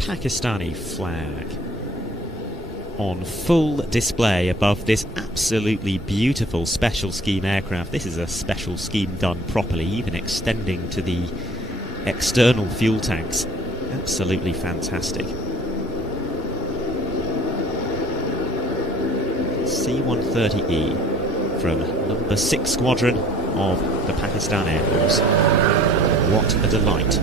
Pakistani flag on full display above this absolutely beautiful special scheme aircraft. This is a special scheme done properly, even extending to the external fuel tanks. Absolutely fantastic. C-130E from number 6 Squadron of the Pakistan Air Force. What a delight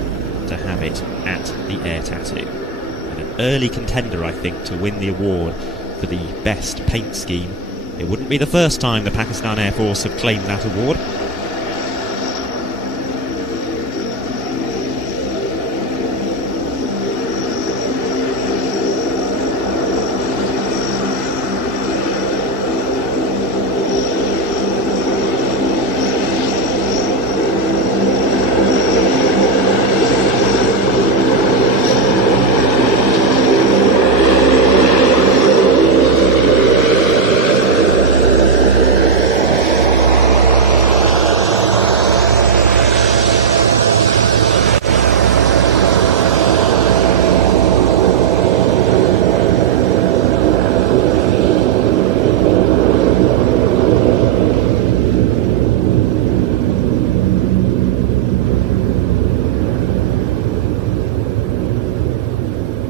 to have it at the Air Tattoo. And an early contender, I think, to win the award for the best paint scheme. It wouldn't be the first time the Pakistan Air Force have claimed that award.